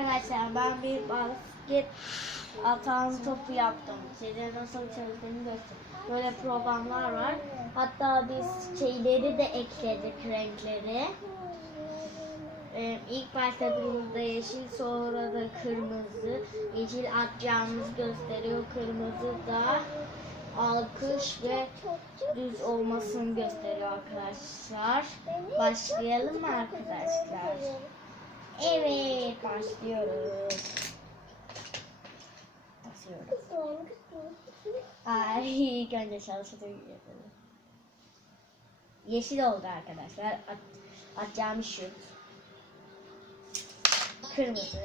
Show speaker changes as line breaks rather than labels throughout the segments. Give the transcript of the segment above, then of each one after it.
arkadaşlar ben bir basket atan topu yaptım. Size nasıl çalıştığını göstereyim. Böyle programlar var. Hatta biz şeyleri de ekledik renkleri. Ee, ilk başladığımızda yeşil sonra da kırmızı. Yeşil atacağımız gösteriyor. Kırmızı da alkış ve düz olmasını gösteriyor arkadaşlar. Başlayalım mı arkadaşlar? Evet başlıyoruz. Basıyorum. Ay ilk önce. Yeşil oldu arkadaşlar. At, atacağımız şut. Kırmızı.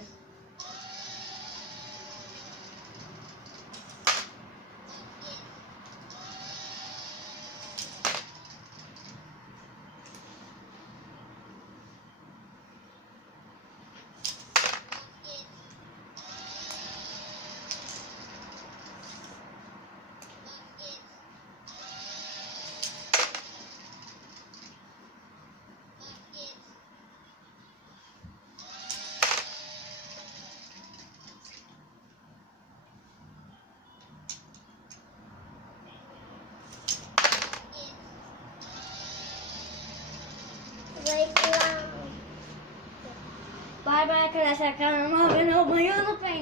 Bay bay arkadaşlar kanalıma abone olmayı unutmayınız.